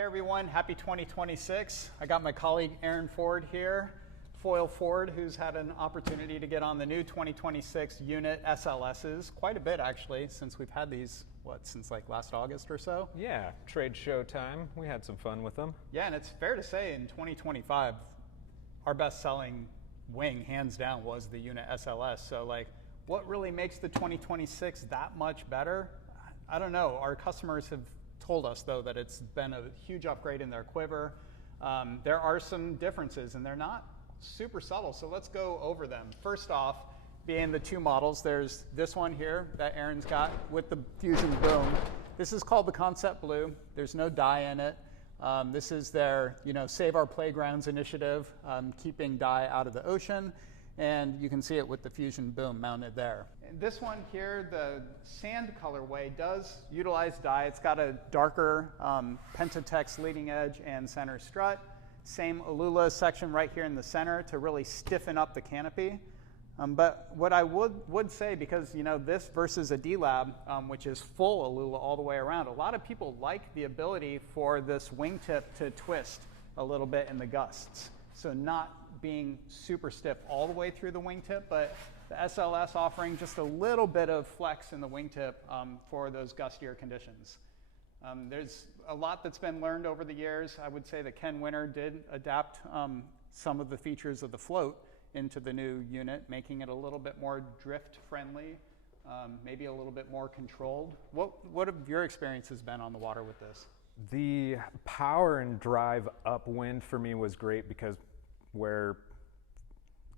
Hey everyone, happy 2026. I got my colleague Aaron Ford here, Foil Ford, who's had an opportunity to get on the new 2026 Unit SLSs, quite a bit actually, since we've had these, since like last August or so? Yeah, trade show time. We had some fun with them. Yeah, and it's fair to say in 2025, our best selling wing, hands down, was the Unit SLS. So like, what really makes the 2026 that much better? I don't know. Our customers have told us though that it's been a huge upgrade in their quiver. There are some differences and they're not super subtle, so let's go over them. First off, being the two models, there's this one here that Aaron's got with the Fusion boom. This is called the Concept Blue. There's no dye in it. This is their, Save Our Playgrounds initiative, keeping dye out of the ocean. And you can see it with the Fusion boom mounted there. And this one here, the sand colorway, does utilize dye. It's got a darker Pentatex leading edge and center strut. Same Alula section right here in the center to really stiffen up the canopy. But what I would say, because this versus a D-Lab, which is full Alula all the way around, a lot of people like the ability for this wingtip to twist a little bit in the gusts. So not being super stiff all the way through the wingtip, but the SLS offering just a little bit of flex in the wingtip for those gustier conditions. There's a lot that's been learned over the years. I would say that Ken Winter did adapt some of the features of the float into the new unit, making it a little bit more drift friendly, maybe a little bit more controlled. What have your experiences been on the water with this? The power and drive upwind for me was great because where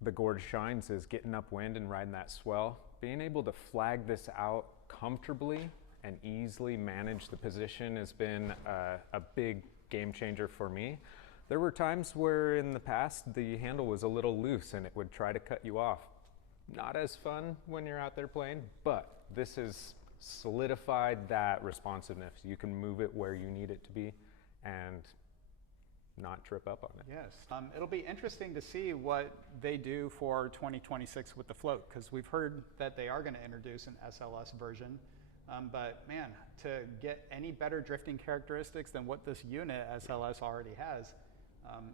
the gorge shines is getting upwind and riding that swell. Being able to flag this out comfortably and easily manage the position has been a big game changer for me. There were times where in the past the handle was a little loose and it would try to cut you off. Not as fun when you're out there playing, but this has solidified that responsiveness. You can move it where you need it to be and not trip up on it. Yes, it'll be interesting to see what they do for 2026 with the float, because we've heard that they are going to introduce an SLS version. But man, to get any better drifting characteristics than what this Unit SLS already has,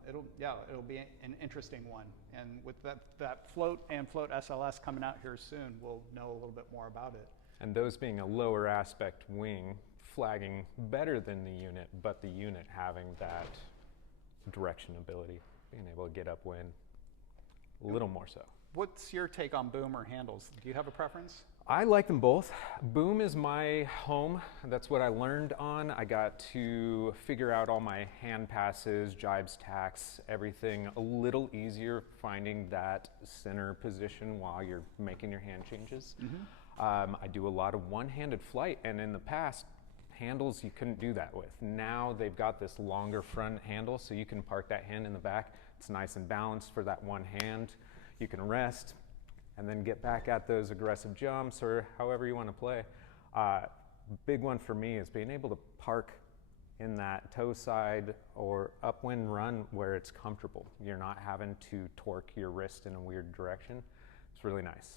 it'll be an interesting one. And with that float and float SLS coming out here soon, we'll know a little bit more about it. And those being a lower aspect wing, flagging better than the Unit, but the Unit having that direction ability, being able to get upwind a little more so. What's your take on boom or handles? Do you have a preference? I like them both. Boom is my home. That's what I learned on. I got to figure out all my hand passes, jibes, tacks, everything a little easier, finding that center position while you're making your hand changes. Mm-hmm. I do a lot of one-handed flight, and in the past, handles you couldn't do that with. Now they've got this longer front handle, so you can park that hand in the back. It's nice and balanced for that one hand. You can rest and then get back at those aggressive jumps or however you want to play. Big one for me is being able to park in that toe side or upwind run where it's comfortable. You're not having to torque your wrist in a weird direction. It's really nice.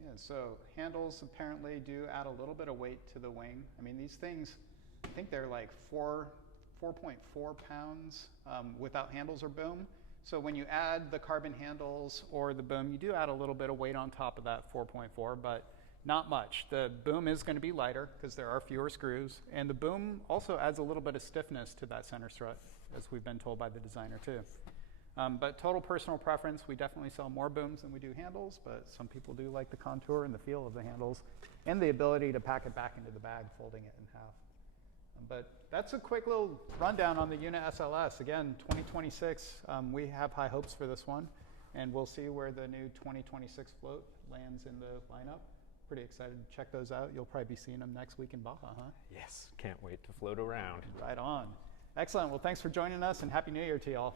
Yeah, so handles apparently do add a little bit of weight to the wing. I mean, these things, I think they're like 4.4 pounds without handles or boom. So when you add the carbon handles or the boom, you do add a little bit of weight on top of that 4.4, but not much. The boom is going to be lighter because there are fewer screws, and the boom also adds a little bit of stiffness to that center strut, as we've been told by the designer too. But total personal preference, we definitely sell more booms than we do handles, but some people do like the contour and the feel of the handles and the ability to pack it back into the bag, folding it in half. But that's a quick little rundown on the Unit SLS. Again, 2026, we have high hopes for this one, and we'll see where the new 2026 float lands in the lineup. Pretty excited to check those out. You'll probably be seeing them next week in Baja, huh? Yes, can't wait to float around. Right on. Excellent. Well, thanks for joining us, and Happy New Year to y'all.